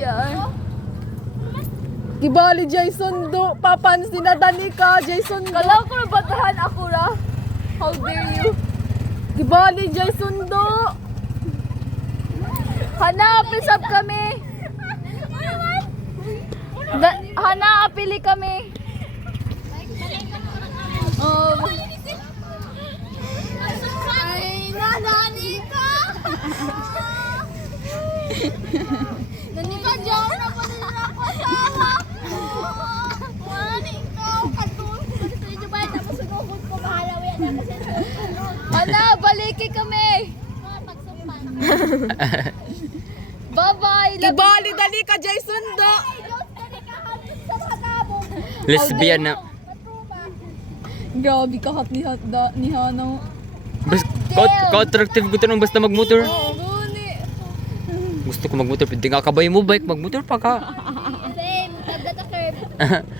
Yan. Gibali Jason do. Papansin na dali ka Jason do. Kala ko nabatahan ako ra. How dare you? Gibali Jason do. Hana, pisap kami. Hana, apili kami. Oh. Ay, nadani ka! Nani ka dyan na pa nila ako sama! Wala ikaw, katulog ko sa inyo ba? Tapos sunugod ko, bahala mo yan kasi sunugod. Hana, baliki kami. Pagsumpan. Bye-bye. Gibali dali ka Jason do. Ay, Diyos, nani ka hapit sa mga kabong. Lesbian na. Grabe ka hat ni Hana. Bas, ka-attractive ko tanong basta magmotor. Guni. Gusto ko magmotor, pwede nga kabay mo bike, magmotor pa ka. Same, tanda ta curve.